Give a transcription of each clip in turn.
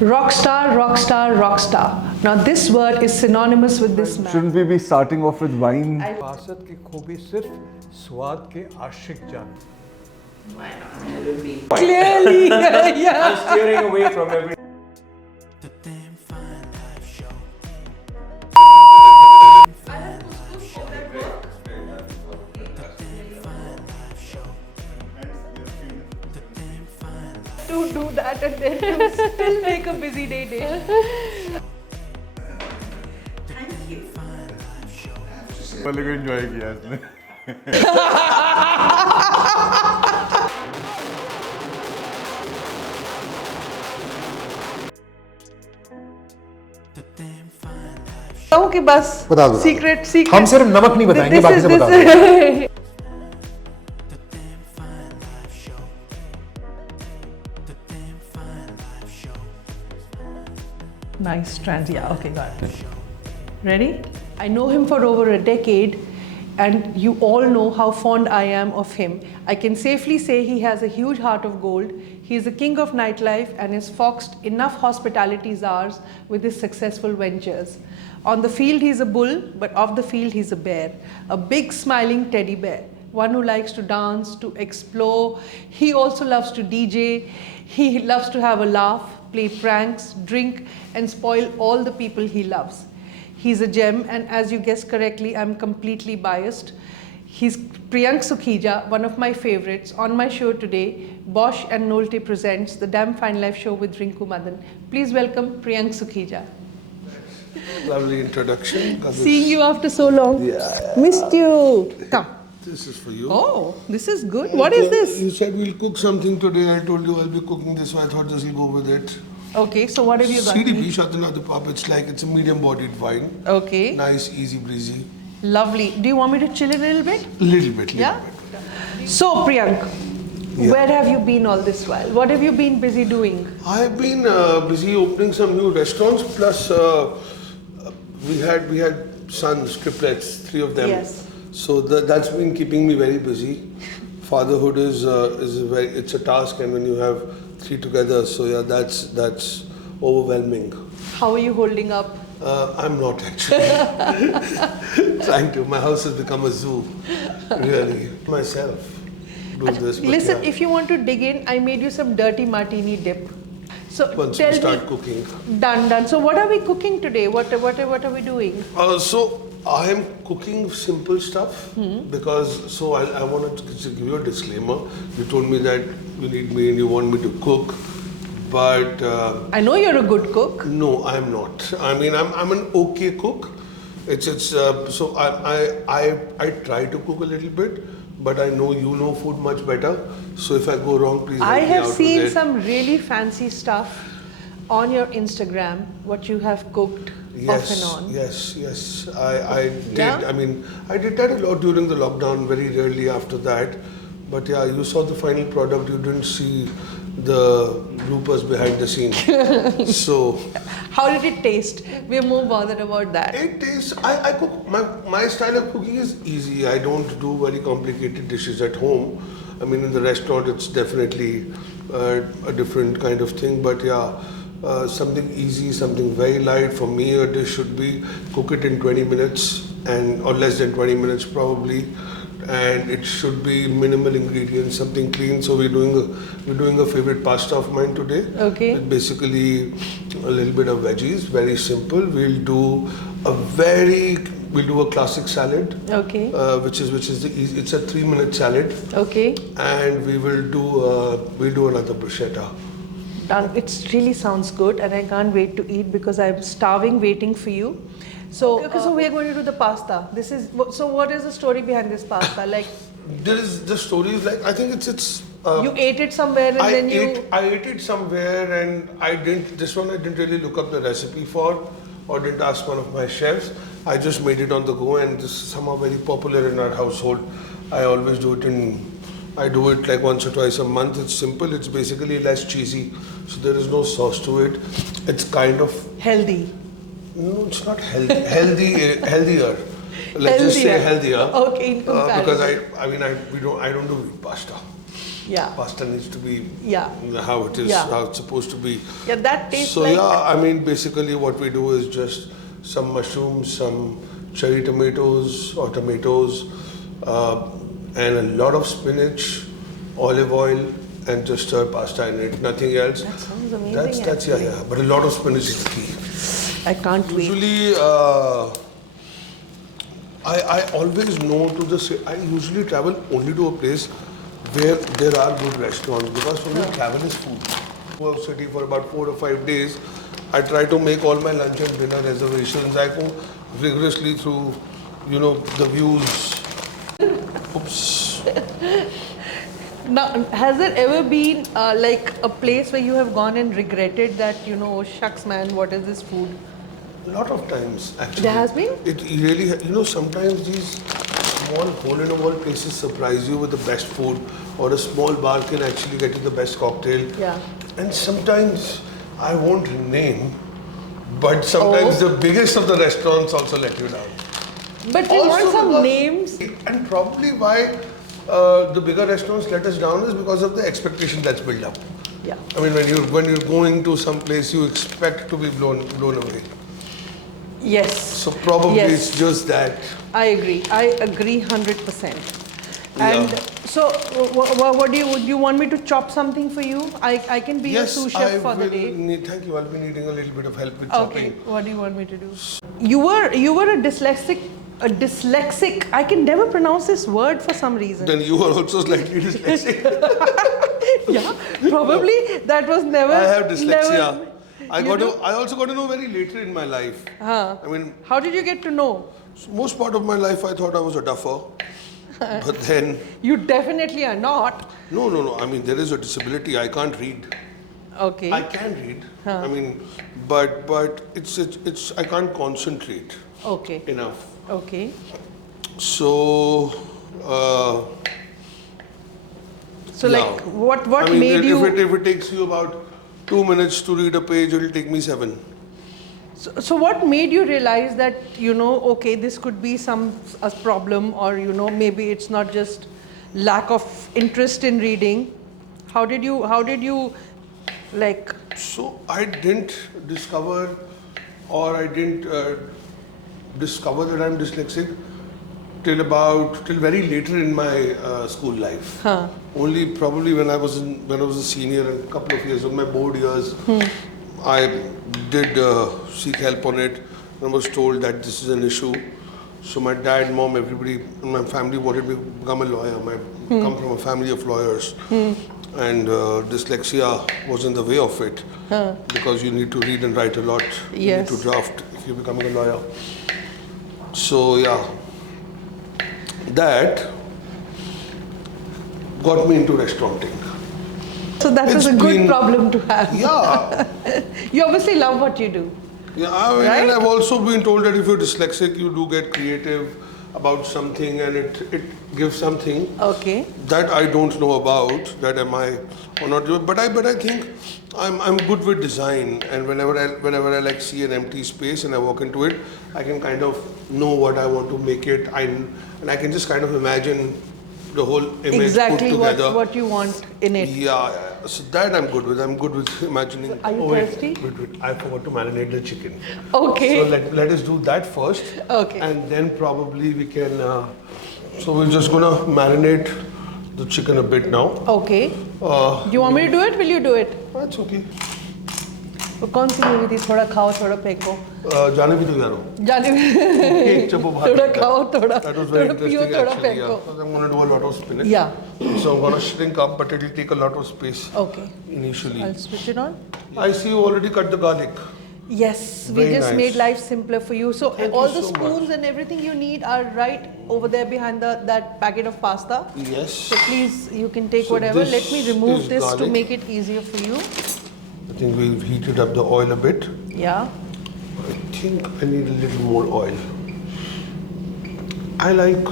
Rock star, rock star, rock star. Now this word is synonymous with this man. Shouldn't we be starting off with wine? बासत की खूबी सिर्फ स्वाद के आशिक जान. Why not? It will be. Clearly, yeah. I'm steering away from every. To do that and then to still make a busy day. Thank you. पहले को enjoy किया इसने. कहूँ कि बस बता दो. सीक्रेट हम सिर्फ नमक नहीं बताएंगे, बाकी सब बता दो. Nice trans, yeah, okay, got it. Ready? I know him for over a decade and you all know how fond I am of him. I can safely say he has a huge heart of gold. He is the king of nightlife and has foxed enough hospitality czars with his successful ventures. On the field he's a bull, but off the field he's a bear. A big smiling teddy bear. One who likes to dance, to explore. He also loves to DJ. He loves to have a laugh, play pranks, drink, and spoil all the people he loves. He's a gem, and as you guessed correctly, I'm completely biased. He's Priyank Sukhija, one of my favorites. On my show today, Bosch and Nolte presents the Damn Fine Life show with Rinku Madan. Please welcome Priyank Sukhija. Lovely introduction. Seeing you after so long. Yeah. Missed you. Come. This is for you. Oh, this is good. What is this? You said we'll cook something today. I told you I'll be cooking this, so I thought this will go with it. Okay, so what have you got? CDP, Shatina the Pub. It's a medium-bodied wine. Okay. Nice, easy, breezy. Lovely. Do you want me to chill a little bit? Little bit. Yeah? So, Priyank, where have you been all this while? What have you been busy doing? I've been busy opening some new restaurants. Plus, we had sons, triplets, 3 of them. Yes. So that's been keeping me very busy. Fatherhood is it's a task, and when you have 3 together, so yeah, that's overwhelming. How are you holding up? I'm not actually trying to. My house has become a zoo, really. Myself doing this. But Listen, yeah. if you want to dig in, I made you some dirty martini dip. So Once tell we start me, cooking. Done. So what are we cooking today? What are we doing? So I am cooking simple stuff because I wanted to give you a disclaimer. You told me that you need me and you want me to cook, but I know you're a good cook. no, I'm not. I mean, I'm an okay cook. So I try to cook a little bit, but I know you know food much better. So if I go wrong, please help I me have out seen with it. some really fancy stuff on your Instagram, what you have cooked off and on. Yes. I did. Yeah? I mean, I did that a lot during the lockdown, very rarely after that. But yeah, you saw the final product, you didn't see the bloopers behind the scenes. So, How did it taste? We're more bothered about that. it tastes, I cook, my style of cooking is easy. I don't do very complicated dishes at home. I mean, in the restaurant, it's definitely a different kind of thing. But yeah, something easy, something very light. For me, a dish should be cook it in 20 minutes or less than 20 minutes probably, and it should be minimal ingredients, something clean. So we're doing a favorite pasta of mine today. Okay. With basically a little bit of veggies, very simple. We'll do a classic salad. Okay. Which is it's a 3-minute salad, Okay. and we'll do another bruschetta. Done. It really sounds good, and I can't wait to eat because I'm starving waiting for you. So, so we are going to do the pasta. So what is the story behind this pasta? Like, The story is like, I think it's. you ate it somewhere and I ate it somewhere, and I didn't really look up the recipe for, or didn't ask one of my chefs. I just made it on the go, and this is somehow very popular in our household. I always do it I do it like once or twice a month. It's simple. It's basically less cheesy, so there is no sauce to it. It's kind of healthy. No, it's not healthy. Healthier. Let's just say healthier. Okay, in comparison. Because I don't do wheat pasta. Yeah. Pasta needs to be Yeah. how it is, Yeah. how it's supposed to be. Yeah, that tastes So like. yeah, I mean, basically what we do is just some mushrooms, some cherry tomatoes or tomatoes, and a lot of spinach, olive oil, and just stir pasta in it. Nothing else. That sounds amazing. That's yeah. But a lot of spinach is the key. I can't wait. Usually, I always know to the. I usually travel only to a place where there are good restaurants, because for me travel is food. Go out city for about 4 or 5 days. I try to make all my lunch and dinner reservations. I go rigorously through, the views. Oops. Now, has there ever been like a place where you have gone and regretted that, oh shucks man, what is this food? A lot of times, actually. There has been? It really, sometimes these small hole-in-the-wall places surprise you with the best food, or a small bar can actually get you the best cocktail. Yeah. And sometimes, I won't name, but sometimes the biggest of the restaurants also let you down. But you want some because- names? And probably why the bigger restaurants let us down is because of the expectation that's built up. Yeah. I mean, when you're going to some place, you expect to be blown away. Yes. So probably Yes. it's just that. I agree 100%. And Yeah. so, what do you want me to chop something for you? I can be your sous chef for the day. Thank you. I'll be needing a little bit of help with Okay. chopping. What do you want me to do? You were a dyslexic. I can never pronounce this word for some reason. Then you are also slightly dyslexic. Yeah, probably that was never. I have dyslexia. never- You do? I also got to know very later in my life. I mean, How did you get to know? most part of my life I thought I was a duffer. But then, You definitely are not. no. I mean, there is a disability. I can't read. Okay. I can read. I mean, but it's I can't concentrate Okay. enough. Okay. So, So yeah. like, what I mean, made you? if it takes you about 2 minutes to read a page, it'll take me 7. So what made you realize that okay, this could be a problem, or maybe it's not just lack of interest in reading? How did you like? So I didn't discover, or I didn't discover that I'm dyslexic till very later in my school life. Only probably when I was a senior and a couple of years of my board years, I did seek help on it, and was told that this is an issue. So my dad, mom, everybody in my family wanted me to become a lawyer. I come from a family of lawyers, and dyslexia was in the way of it, because you need to read and write a lot. You Yes. need to draft if you're becoming a lawyer. So yeah, that got me into restauranting. So that was It's a good been- problem to have. Yeah, You obviously love what you do. yeah. I mean, Right? and I've also been told that if you're dyslexic, you do get creative about something, and it gives something Okay. that I don't know about. That am I or not? But I think I'm good with design, and whenever I like see an empty space and I walk into it, I can kind of know what I want to make it. And I can just kind of imagine the whole image Exactly put together. what you want in it. Yeah, so that I'm good with. I'm good with imagining. Are you thirsty? Wait. I forgot to marinate the chicken. Okay. So let us do that first. Okay. And then probably we can. So we're just gonna marinate the chicken a bit now. Okay. Do you want me to do it? Will you do it? That's okay. वो कौन सी movie थी? थोड़ा खाओ थोड़ा फेंको. जाने भी तो यारो. जाने Cake चपो भात. थोड़ा खाओ थोड़ा That was very थोड़ा पियो interesting थोड़ा actually. Yeah. फेंको. Because I'm gonna do a lot of spinach. Yeah. So I'm gonna shrink up, but it'll take a lot of space Okay. initially. I'll switch it on. I see you already cut the garlic. Yes, we Very just nice. made life simpler for you. So Thank all you the so spoons much. and everything you need are right over there behind that packet of pasta. Yes. So please, you can take So whatever. this Let me remove is this to garlic. make it easier for you. I think we've heated up the oil a bit. Yeah. I think I need a little more oil. I like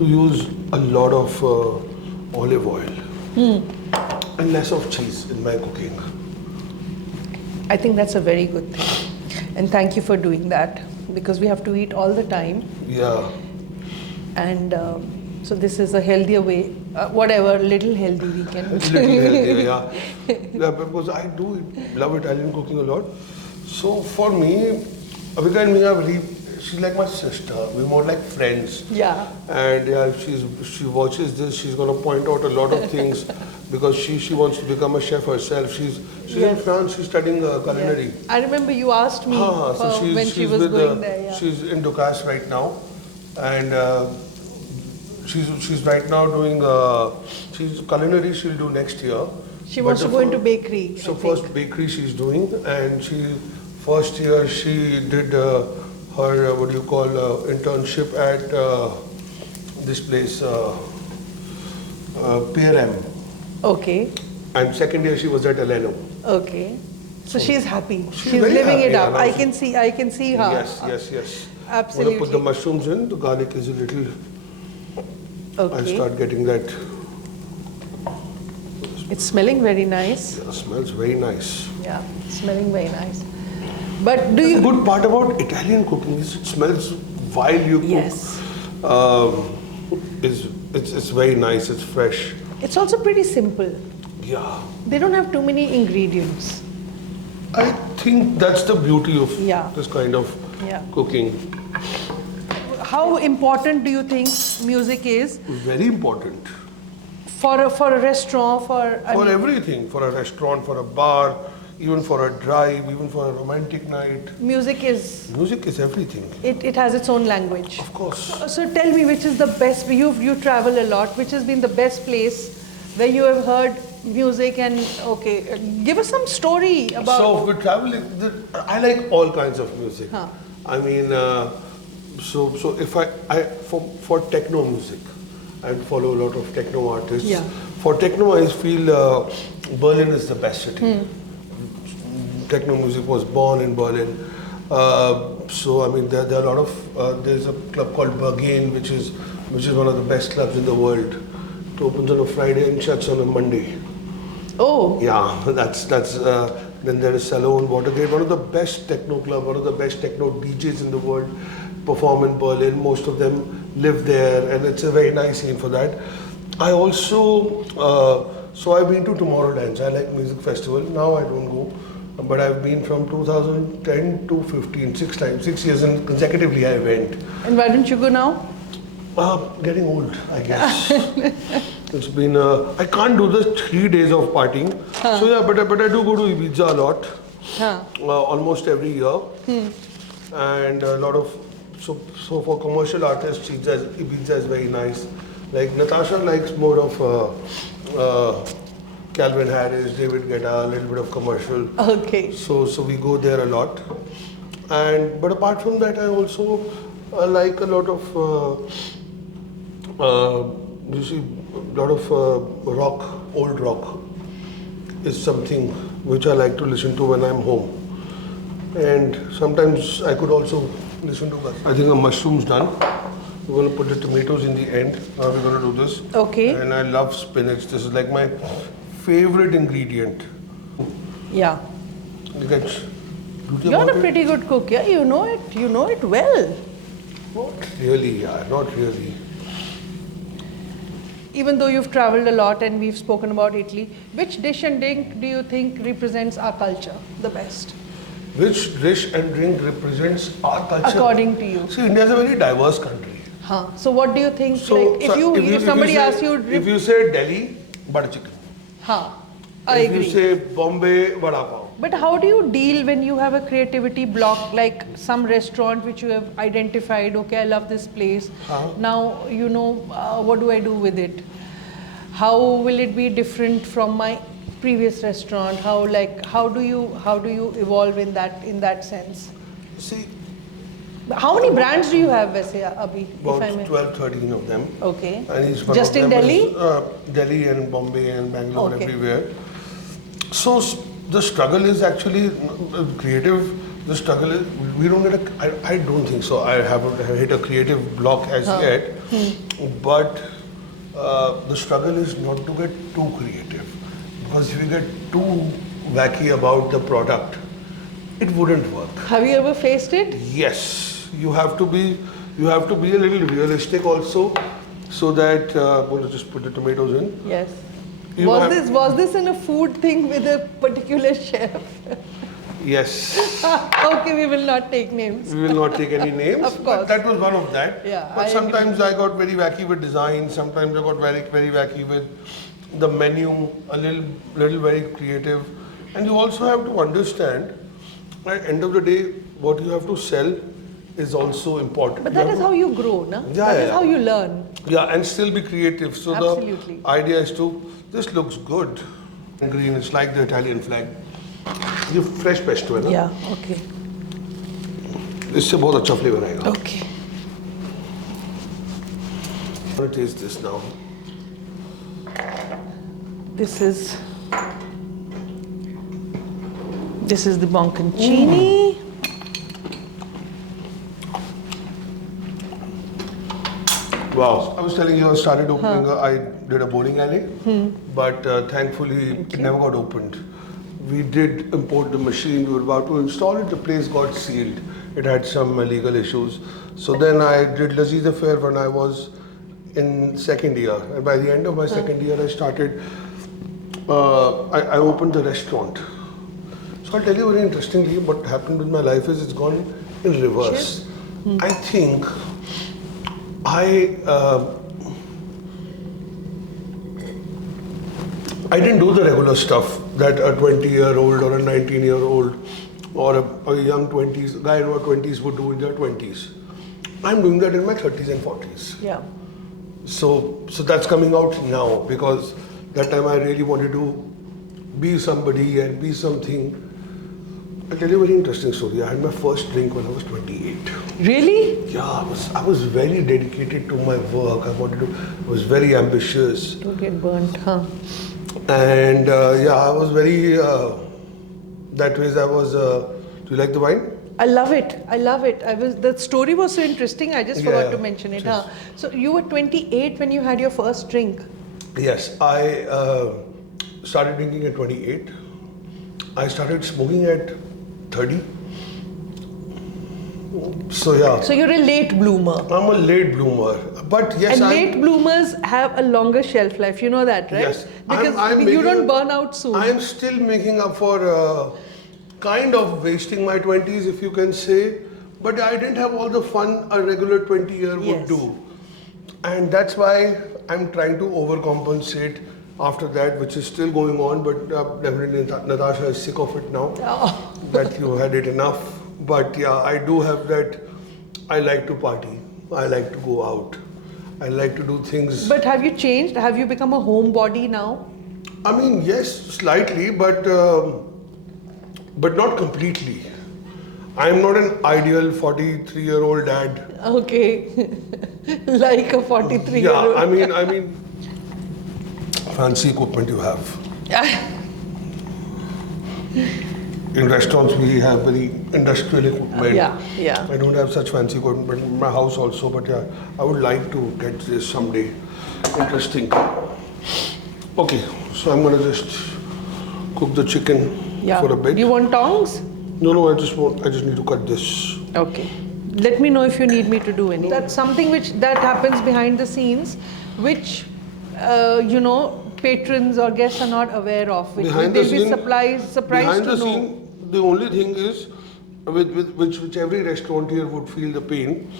to use a lot of olive oil and less of cheese in my cooking. I think that's a very good thing. And thank you for doing that, because we have to eat all the time. Yeah. And So this is a healthier way, whatever, little healthy we can. Little healthier, yeah. Because I do love Italian cooking a lot. So for me, Avika and me are very, she's like my sister. We're more like friends. Yeah. And yeah, if she watches this, she's gonna point out a lot of things because she wants to become a chef herself. She's in France. She's studying culinary. Yeah. I remember you asked me when she was going there. Yeah. She's in Dukas right now, and she's right now doing she's culinary. She'll do next year. She wants to go into bakery. So first bakery she's doing, and first year she did her what do you call internship at this place PRM. Okay. And second year she was at Eleno. Okay. So she's happy. She's very living happy, it up. yeah, I can see her. Yes. Absolutely. When I put the mushrooms in, the garlic is a little. I'll Okay. start getting that. It's smelling very nice. Yeah, smells very nice. Yeah, smelling very nice. But do The you? good part about Italian cooking is it smells while you cook. Yes. It's very nice. It's fresh. It's also pretty simple. Yeah. They don't have too many ingredients. I think that's the beauty of Yeah. this kind of Yeah. cooking. How important do you think music is Very important for a restaurant? for everything, for a restaurant, for a bar, even for a drive, even for a romantic night. Music is Music is everything. it has its own language. Of course. So tell me, which is the best? You travel a lot. Which has been the best place where you have heard music? And okay, give us some story about. So with traveling, I like all kinds of music. Huh. I mean, so if I for techno music, I follow a lot of techno artists. Yeah. For techno, I feel Berlin is the best city. Techno music was born in Berlin. So I mean, there are a lot of there's a club called Berghain, which is one of the best clubs in the world. It opens on a Friday and shuts on a Monday. Oh. Yeah, that's then there is Salon Watergate, one of the best techno club, one of the best techno DJs in the world, perform in Berlin. Most of them live there, and it's a very nice scene for that. I also so I've been to Tomorrowland. I like music festival. Now I don't go, but I've been from 2010 to 15, 6 years, and consecutively I went. And why don't you go now? Getting old, I guess. It's been, I can't do the 3 days of partying. So yeah, but I do go to Ibiza a lot, almost every year. And a lot of, so for commercial artists, Ibiza is very nice. Like Natasha likes more of Calvin Harris, David Guetta, a little bit of commercial. Okay. So we go there a lot. But apart from that, I also like a lot of you see, a lot of rock, old rock is something which I like to listen to when I'm home. And sometimes I could also listen to that. I think the mushroom's done. We're going to put the tomatoes in the end. Now we're going to do this. Okay. And I love spinach. This is like my favorite ingredient. Yeah. You get beauty You're about a it? pretty good cook. Yeah, you know it well. Not really, not really. Even though you've traveled a lot and we've spoken about Italy, which dish and drink do you think represents our culture the best? Which dish and drink represents our culture? According to you. See, India is a very diverse country. Huh. So what do you think? So, like if somebody say, asks you, if you say Delhi, butter chicken. I if agree. you say Bombay, vada pav. But how do you deal when you have a creativity block, like some restaurant which you have identified, okay, I love this place. Now, what do I do with it? How will it be different from my previous restaurant? How do you evolve in that sense? See, How many brands do you have, Vaise, Abhi? about 12, 13 of them. Okay. And each one Just of in them Delhi? is, Delhi and Bombay and Bangalore, Okay. everywhere. So the struggle is actually creative. The struggle is we don't get I don't think so. I haven't hit a creative block as yet. But the struggle is not to get too creative, because if you get too wacky about the product, it wouldn't work. Have you ever faced it? Yes, you have to be a little realistic also, so that I'm going to just put the tomatoes in. Yes. You have- Was this in a food thing with a particular chef? Yes. Okay, we will not take names. We will not take any names. Of But course. that was one of that. Yeah, But I sometimes I got very wacky with design. Sometimes I got very, very wacky with the menu. A little very creative. And you also have to understand, at the end of the day, what you have to sell is also important. But You that have is to- how you grow, no? Yeah, That yeah, is how yeah. you learn. Yeah, and still be creative. So Absolutely. the idea is to, this looks good. Green, it's like the Italian flag. ये fresh pesto है ना? Yeah, okay. इससे बहुत अच्छा flavor आएगा. Okay. I'm gonna taste this now. This is the bocconcini. Wow. I was telling you I started opening, I did a bowling alley, but thankfully it never got opened. We did import the machine, we were about to install it, the place got sealed. It had some legal issues. So then I did Laziz Affair when I was in second year. And by the end of my second year, I started, I opened the restaurant. So I'll tell you very interestingly, what happened with my life is it's gone in reverse. I think I didn't do the regular stuff that a 20-year-old or a 19-year-old or a young 20s, guy in our 20s would do in their 20s. I'm doing that in my 30s and 40s. Yeah. So that's coming out now because that time I really wanted to be somebody and be something. I'll tell you a very interesting story. I had my first drink when I was 28. Really? Yeah, I was very dedicated to my work. I was very ambitious. Don't get burnt, huh? And I was very, that way I was, do you like the wine? I love it. I love it. The story was so interesting. I just forgot Yeah, to mention it. just- Huh? So you were 28 when you had your first drink. Yes, I started drinking at 28. I started smoking at 30. So yeah, So you're a late bloomer. I'm a late bloomer. But yes, And I'm, late bloomers have a longer shelf life. You know that, right? Yes. Because I'm you making don't up- burn out soon. I'm still making up for kind of wasting my 20s, if you can say. But I didn't have all the fun a regular 20-year would Yes. do. And that's why I'm trying to overcompensate after that, which is still going on. But definitely Natasha is sick of it now, Oh. that you had it enough. But yeah, I do have that. I like to party. I like to go out. I like to do things. But have you changed? Have you become a homebody now? I mean, yes, slightly, but not completely. I am not an ideal 43-year-old dad. Okay. Like a 43-year-old. Yeah, I mean, fancy equipment you have. In restaurants, we have very industrial equipment. Yeah. I don't have such fancy equipment in my house also, but yeah, I would like to get this someday. Interesting. Okay, so I'm gonna just cook the chicken Yeah. for a bit. Do you want tongs? No, I just need to cut this. Okay. Let me know if you need me to do any. That's something that happens behind the scenes, which patrons or guests are not aware of. Which Behind they'll the be scene- surprised Behind to the know. scene, the only thing is, which every restaurateur would feel the pain,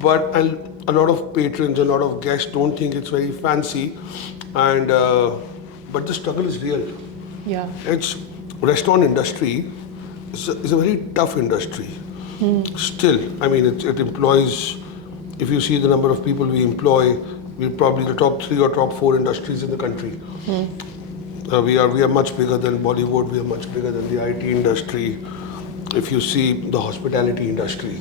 but a lot of patrons, a lot of guests don't think it's very fancy, and but the struggle is real. Yeah. It's restaurant industry is a very tough industry. Still, I mean, it employs. If you see the number of people we employ, we're probably the top 3 or top 4 industries in the country. We are much bigger than Bollywood. We are much bigger than the IT industry. If you see the hospitality industry,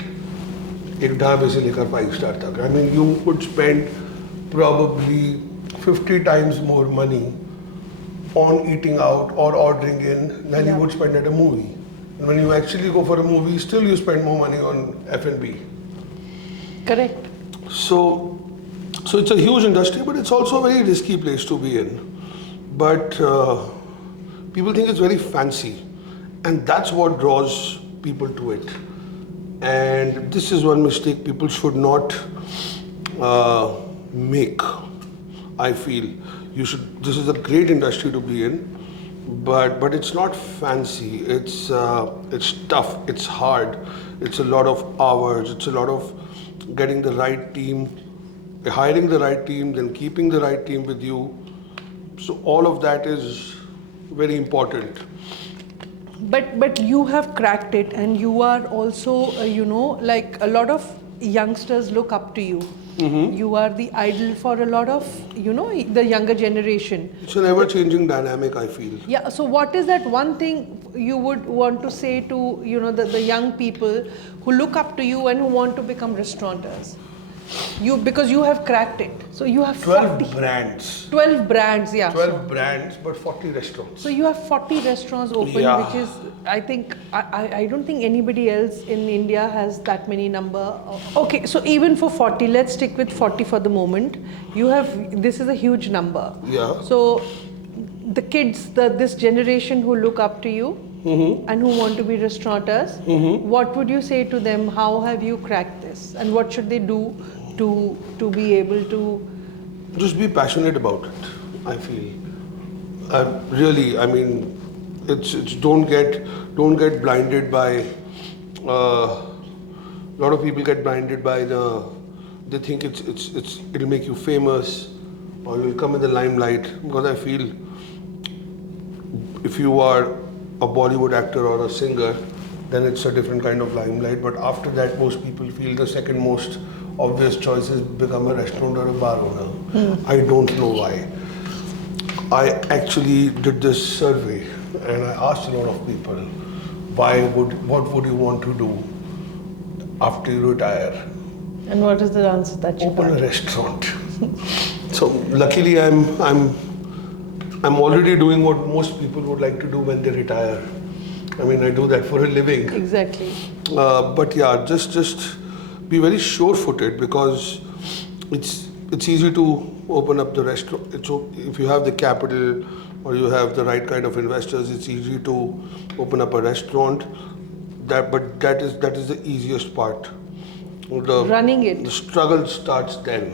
एक ढाबे से लेकर 5 star तक. I mean, you would spend probably 50 times more money on eating out or ordering in than you would spend at a movie. And when you actually go for a movie, still you spend more money on F&B. Correct. So it's a huge industry, but it's also a very risky place to be in. But people think it's very fancy, and that's what draws people to it. And this is one mistake people should not make. I feel you should. This is a great industry to be in, but it's not fancy. It's tough. It's hard. It's a lot of hours. It's a lot of getting the right team, hiring the right team, then keeping the right team with you. So all of that is very important. But you have cracked it, and you are also like a lot of youngsters look up to you. You are the idol for a lot of the younger generation. It's an ever-changing dynamic, I feel. Yeah, so what is that one thing you would want to say to the young people who look up to you and who want to become restaurateurs? Because you have cracked it. So you have 12 brands. 12 brands, yeah. 12 brands, but 40 restaurants. So you have 40 restaurants open, Yeah. which is, I think, I don't think anybody else in India has that many number. Okay, so even for 40, let's stick with 40 for the moment. This is a huge number. Yeah. So the kids, this generation who look up to you and who want to be restaurateurs, what would you say to them? How have you cracked this? And what should they do to be able to... Just be passionate about it, I feel. Really, I mean, it's don't get blinded by. A lot of people get blinded by they think it'll make you famous or you'll come in the limelight. Because I feel if you are a Bollywood actor or a singer, then it's a different kind of limelight. But after that, most people feel the second most obvious choice is become a restaurant or a bar owner. I don't know why. I actually did this survey and I asked a lot of people, what would you want to do after you retire? And what is the answer that you Open got? a restaurant. So luckily I'm already doing what most people would like to do when they retire. I mean, I do that for a living. Exactly. But yeah, just be very sure-footed because it's easy to open up the restaurant. If you have the capital or you have the right kind of investors, it's easy to open up a restaurant. But that is the easiest part. Running it. The struggle starts then.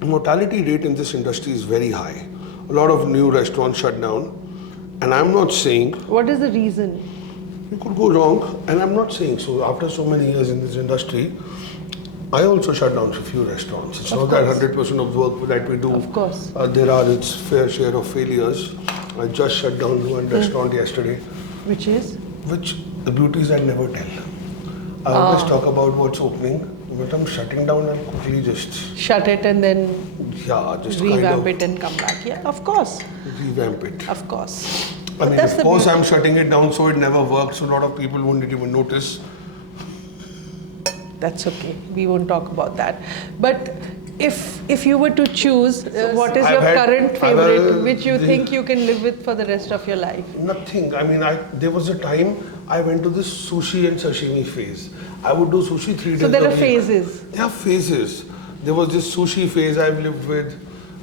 Mortality rate in this industry is very high. A lot of new restaurants shut down. And I'm not saying... What is the reason? It could go wrong, and I'm not saying so. After so many years in this industry, I also shut down a few restaurants. It's not that 100% of the work that we do. Of course. There are its fair share of failures. I just shut down one restaurant yesterday. Which is? Which the beauty is I never tell. I always talk about what's opening, but I'm shutting down and quickly just... Shut it and then just revamp it and come back. Yeah, of course. Revamp it. Of course. I mean, of course, I'm shutting it down so it never works, so a lot of people won't even notice. That's okay. We won't talk about that. But if you were to choose, what is your current favorite, which you think you can live with for the rest of your life? Nothing. I mean, there was a time I went to this sushi and sashimi phase. I would do sushi 3 days a week. So there are phases. There are phases. There was this sushi phase I've lived with,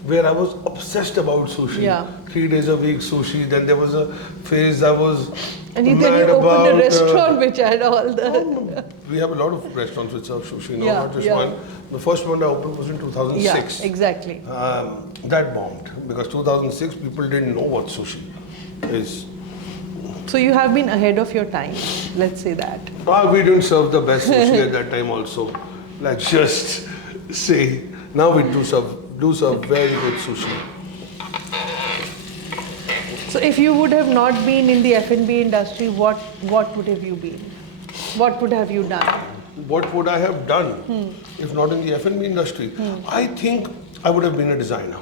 where I was obsessed about sushi. Yeah. 3 days a week sushi. Then there was a phase I was And then mad you about, opened a restaurant which had all the... We have a lot of restaurants which serve sushi now, Yeah, not just yeah. one. The first one I opened was in 2006. Yeah, exactly. That bombed because 2006 people didn't know what sushi is. So you have been ahead of your time, let's say that. We didn't serve the best sushi at that time also. Let's just say, now we do serve very good sushi. So if you would have not been in the F&B industry, what would have you been? What would have you done? What would I have done if not in the F&B industry? I think I would have been a designer.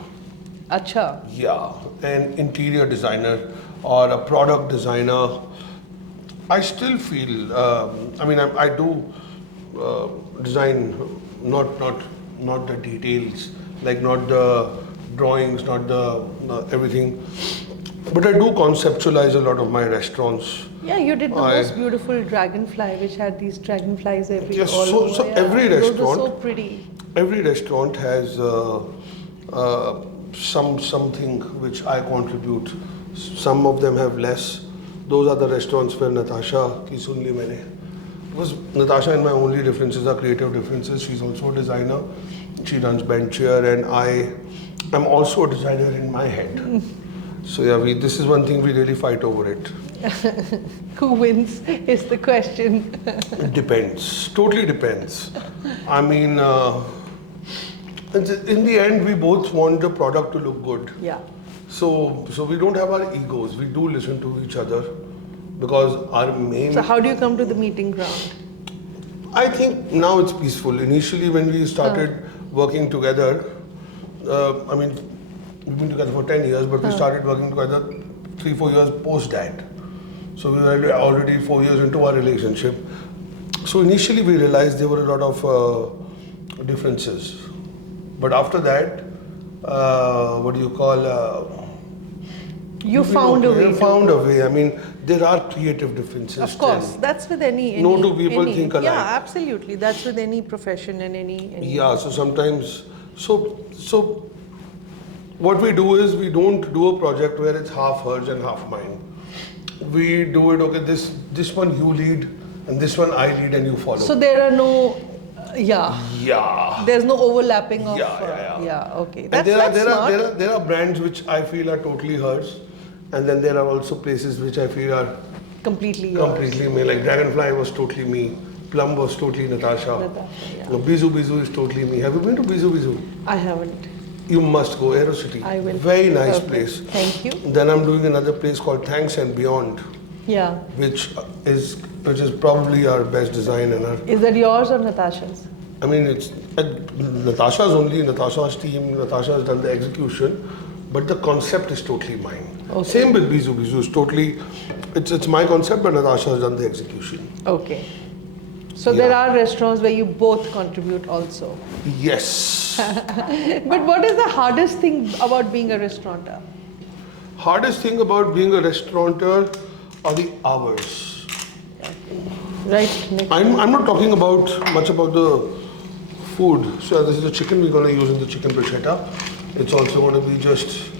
Acha. Yeah, an interior designer or a product designer. I still feel, I do design, not the details, like not the drawings, not the everything. But I do conceptualize a lot of my restaurants. Yeah, you did the most beautiful dragonfly, which had these dragonflies every Yes, all so over. every Those restaurant. are so pretty. Every restaurant has something which I contribute. Some of them have less. Those are the restaurants where Natasha ki sun li maine. Because Natasha and my only differences are creative differences. She's also a designer. She runs Benchair, and I am also a designer in my head. So yeah, this is one thing we really fight over it. Who wins is the question. It depends. Totally depends. I mean, in the end, we both want the product to look good. Yeah. So we don't have our egos. We do listen to each other because our main. So how do you come to the meeting ground? I think now it's peaceful. Initially, when we started working together, I mean, we've been together for 10 years, but we started working together 3-4 years post that. So we were already 4 years into our relationship. So initially, we realized there were a lot of differences. But after that, what do you call? You found a way. Found a way. I mean, there are creative differences. Of course, that's with any. No two people think alike. Yeah, absolutely. That's with any profession and any. Yeah. So sometimes, so what we do is we don't do a project where it's half hers and half mine. We do it. Okay, this one you lead, and this one I lead, and you follow. So there are no. Yeah. Yeah. There's no overlapping of. Yeah. Okay. And there are brands which I feel are totally hers, and then there are also places which I feel are completely yours. completely me. Like Dragonfly was totally me. Plum was totally Natasha. Yeah. Bizu Bizu is totally me. Have you been to Bizu Bizu? I haven't. You must go. Aero City. I will. Very nice Okay. place. Thank you. Then I'm doing another place called Thanks and Beyond, Yeah. which is probably our best design and our. Is that yours or Natasha's? I mean, it's Natasha's team. Natasha has done the execution, but the concept is totally mine. Okay. Same with Bizu. Bizu is totally, it's my concept, but Natasha has done the execution. Okay. So there are restaurants where you both contribute also. Yes. But what is the hardest thing about being a restaurateur? Hardest thing about being a restaurateur are the hours. Right. Nick? I'm not talking much about the food. So this is the chicken we're going to use in the chicken bruschetta. It's also going to be just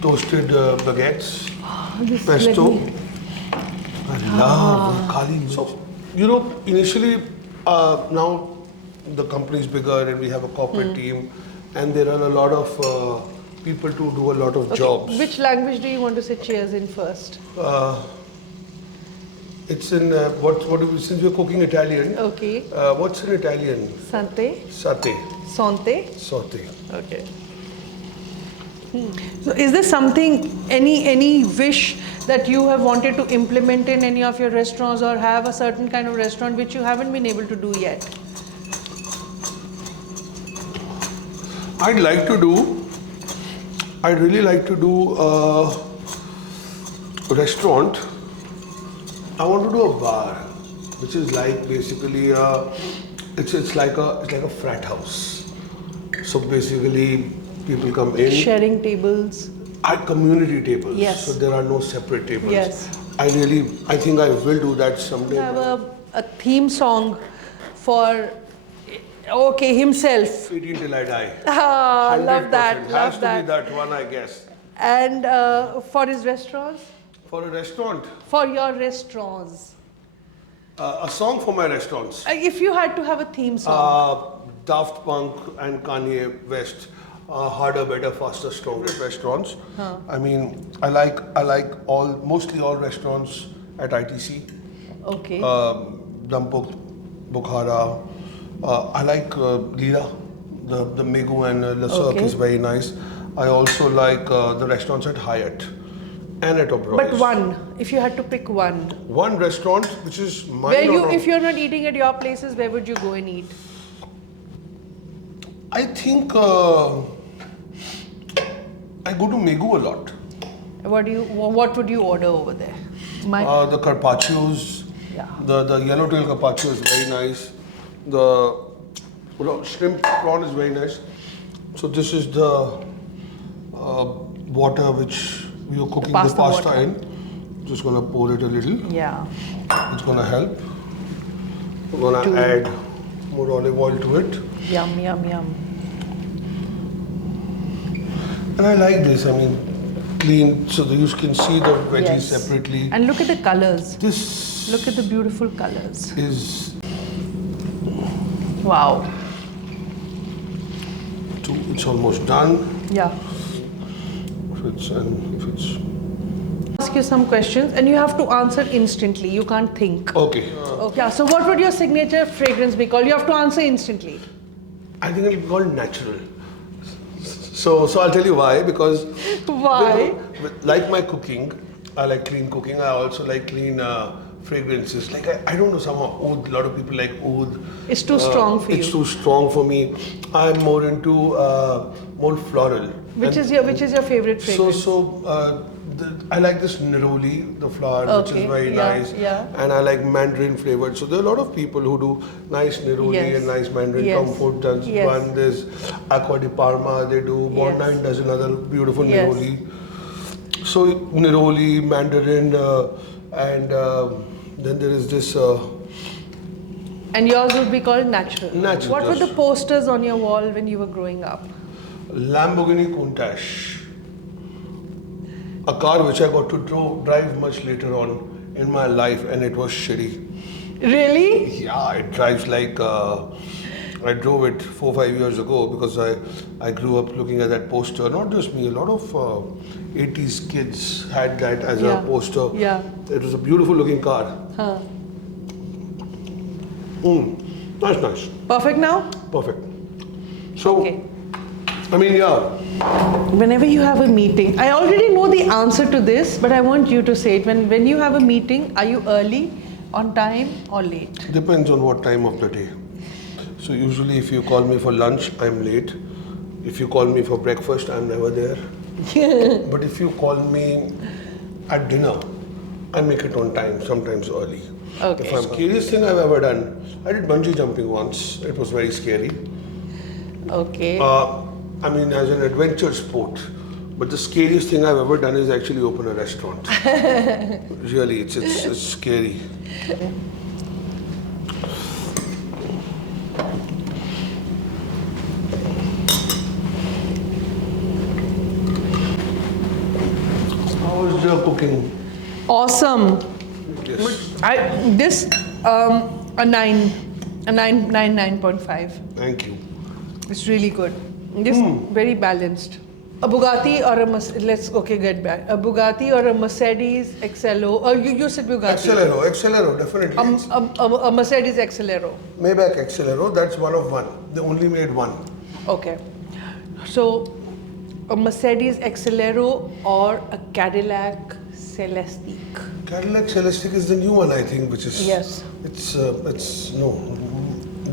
toasted baguettes, pesto. I love Kali. So, initially, now the company is bigger and we have a corporate team, and there are a lot of people to do a lot of jobs. Which language do you want to say cheers in first? It's in since we're cooking Italian. Okay. What's in Italian? Sante. Satay. Sante. Saute. Okay. So is there something, any wish that you have wanted to implement in any of your restaurants, or have a certain kind of restaurant which you haven't been able to do yet? I'd really like to do a restaurant. I want to do a bar, which is like basically it's like a frat house. So basically, people come in. Sharing tables. Community tables. Yes. So there are no separate tables. Yes. I think I will do that someday. Have a theme song for himself. 18 till I die. Ah, love 100%. that. Has Love to that. be that one, I guess. And for his restaurants? For a restaurant, For your restaurants. a song for my restaurants. If you had to have a theme song. Daft Punk and Kanye West, harder, better, faster, stronger restaurants. I mean, I like mostly all restaurants at ITC. Okay. Dampuk, Bukhara. I like Lira, the Megu and Le Cirque is very nice. I also like the restaurants at Hyatt and at Oberoi. But one, if you had to pick one. One restaurant which is mine. Where if you're not eating at your places, where would you go and eat? I think I go to Megu a lot. What would you order over there? The carpaccios, Yeah. the yellowtail carpaccio is very nice. The shrimp prawn is very nice. So this is the water which we are cooking the pasta pasta water. in. Just gonna pour it a little. Yeah. It's gonna help. We're gonna add more olive oil to it. Yum, yum, yum. And I like this. I mean, clean so that you can see the veggies Yes. separately. And look at the colors. This Look at the beautiful colors. is Wow. it's almost done. Yeah. If it's Ask you some questions and you have to answer instantly. You can't think. okay. Okay. Yeah. So what would your signature fragrance be called? You have to answer instantly. I think it'll be called natural. So I'll tell you why. Because Why? like my cooking, I like clean cooking. I also like clean fragrances. Like I don't know, somehow oud. A lot of people like oud. It's too strong for It's you. too strong for me. I'm more into more floral. Which is your favorite fragrance? I like this neroli, the flower, which Okay, is very yeah, nice. yeah. And I like mandarin flavored. So there are a lot of people who do nice neroli Yes. and nice mandarin. Yes. Comfort does Yes. one. There's Acqua di Parma. They do. Bond Yes. 9 does another beautiful Yes. neroli. So neroli, mandarin, and then there is this. And yours would be called natural. Natural, What were yes. the posters on your wall when you were growing up? Lamborghini Countach, a car which I got to drive much later on in my life, and it was shitty. Really? Yeah, it drives like I drove it 4-5 years ago because I grew up looking at that poster. Not just me, a lot of 80s kids had that as Yeah. a poster. Yeah. It was a beautiful looking car. Huh. Nice. Perfect now? Perfect. So, Okay. I mean, yeah. Whenever you have a meeting, I already know the answer to this, but I want you to say it. When you have a meeting, are you early, on time, or late? Depends on what time of the day. So usually if you call me for lunch, I'm late. If you call me for breakfast, I'm never there. But if you call me at dinner, I make it on time, sometimes early. Okay. The scariest thing I've ever done, I did bungee jumping once. It was very scary. Okay. I mean, as an adventure sport. But the scariest thing I've ever done is actually open a restaurant. Really, it's scary. How was your cooking? Awesome. Yes. A 9.5. Thank you. It's really good. This very balanced. A Bugatti or get back. A Bugatti or a Mercedes XLO. Oh, you said Bugatti. Excelero, definitely. A Mercedes XLero. Maybach Excelero, that's one of one. They only made one. Okay. So, a Mercedes XLero or a Cadillac Celestiq. Cadillac Celestiq is the new one, I think, which is. Yes. It's the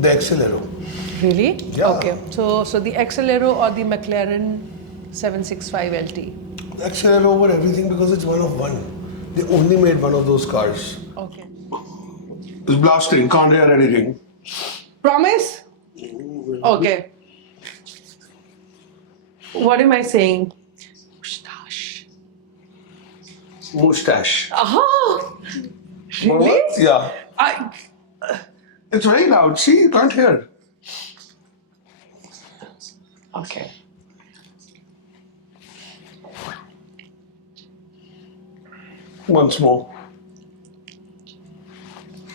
Excelero. Really? Yeah. Okay. So the XLero or the McLaren 765 LT. Excelero over everything because it's one of one. They only made one of those cars. Okay. It's blasting, can't hear anything. Promise? Okay. What am I saying? Mustache. Aha! Really? What? Yeah. It's very loud. See, you can't hear. Okay. Once more.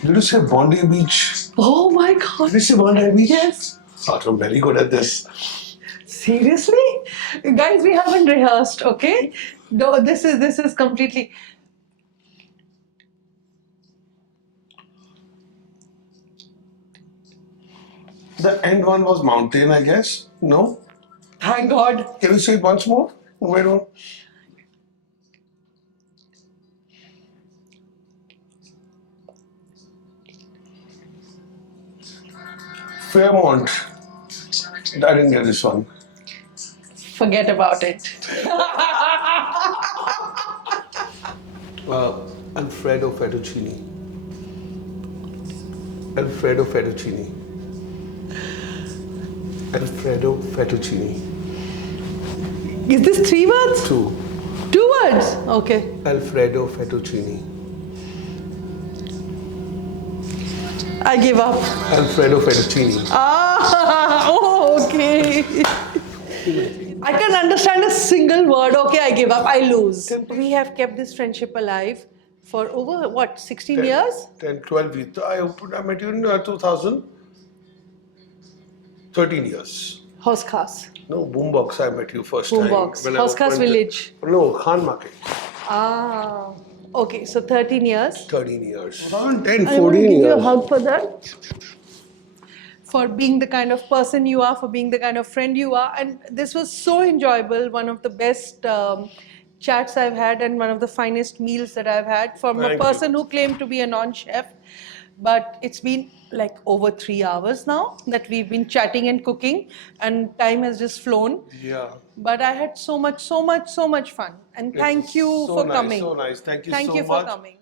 Did you say Bondi Beach? Oh my God. Did you say Bondi Beach? Yes. I'm very good at this. Seriously? Guys, we haven't rehearsed, okay? No, this is completely. The end one was mountain, I guess. No? Thank God. Can you say it once more? Wait on. Fairmont. I didn't get this one. Forget about it. Alfredo fettuccine. Alfredo fettuccine. Alfredo fettuccine. Is this 3 words? 2. 2 words? Okay. Alfredo fettuccine. I give up. Alfredo fettuccine. Oh, okay. I can't understand a single word. Okay, I give up. I lose. We have kept this friendship alive for over, what, 16 years? 10, 12 years. I met you in 2000. 13 years. Hauskas. No, Boombox. I met you first time. Boombox. when I Hauskas went to- Village. No, Khan Market. Ah. Okay, so 13 years. 13 years. Around 10, I want to 14 give you a years. hug for that. For being the kind of person you are, for being the kind of friend you are. And this was so enjoyable. One of the best chats I've had and one of the finest meals that I've had from Thank a you. person who claimed to be a non-chef. But it's been like over 3 hours now that we've been chatting and cooking, and time has just flown. Yeah. But I had so much fun. And It thank was you so for nice, coming. So nice. Thank you Thank so you for much. coming.